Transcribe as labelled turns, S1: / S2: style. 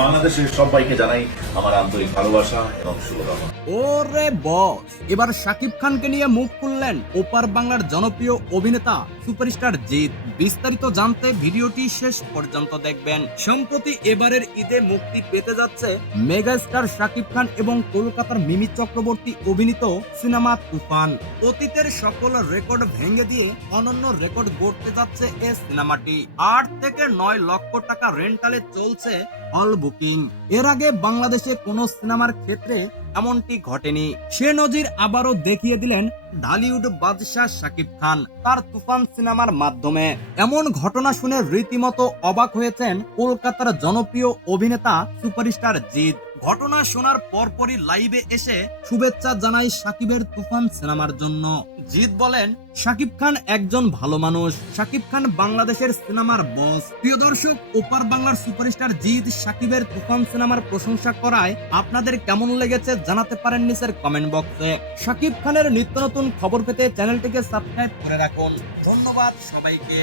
S1: বাংলাদেশের সবাইকে জানাই আমার আন্তরিক ভালোবাসা এবং শুভকামনা।
S2: ওরে বস, এবার শাকিব খানকে নিয়ে মুখ খুললেন ওপার বাংলার জনপ্রিয় অভিনেতা সুপারস্টার জিৎ। বিস্তারিত জানতে ভিডিওটি শেষ পর্যন্ত দেখবেন। সম্প্রতি এবারের ঈদে মুক্তি পেতে যাচ্ছে মেগাস্টার শাকিব খান এবং কলকাতার মিমি চক্রবর্তী অভিনীত সিনেমা তুফান। অতীতের সকল রেকর্ড ভেঙে দিয়ে অনন্য রেকর্ড গড়তে যাচ্ছে এ সিনেমাটি। আট থেকে নয় লক্ষ টাকা রেন্টালে চলছে হল বুকিং। এর আগে বাংলাদেশে কোনো সিনেমার ক্ষেত্রে এমনটি ঘটেনি। সে নজির আবারও দেখিয়ে দিলেন ঢালিউড বাদশাহ শাকিব খান তার তুফান সিনেমার মাধ্যমে। এমন ঘটনা শুনে রীতিমতো অবাক হয়েছেন কলকাতার জনপ্রিয় অভিনেতা সুপারস্টার জিৎ। ঘটনা শোনার পরপরই লাইভে এসে শুভেচ্ছা জানাই সাকিবের তুফান সিনেমার জন্য। জিৎ বলেন শাকিব খান একজন ভালো মানুষ। শাকিব খান বাংলাদেশের সিনেমার বস প্রিয় দর্শক, ওপার বাংলার সুপারস্টার জিৎ সাকিবের তুফান সিনেমার প্রশংসা করায় আপনাদের কেমন লেগেছে জানাতে পারেন নিচের কমেন্ট বক্সে শাকিব খানের নিত্য নতুন খবর পেতে চ্যানেলটিকে সাবস্ক্রাইব করে রাখুন। ধন্যবাদ সবাইকে।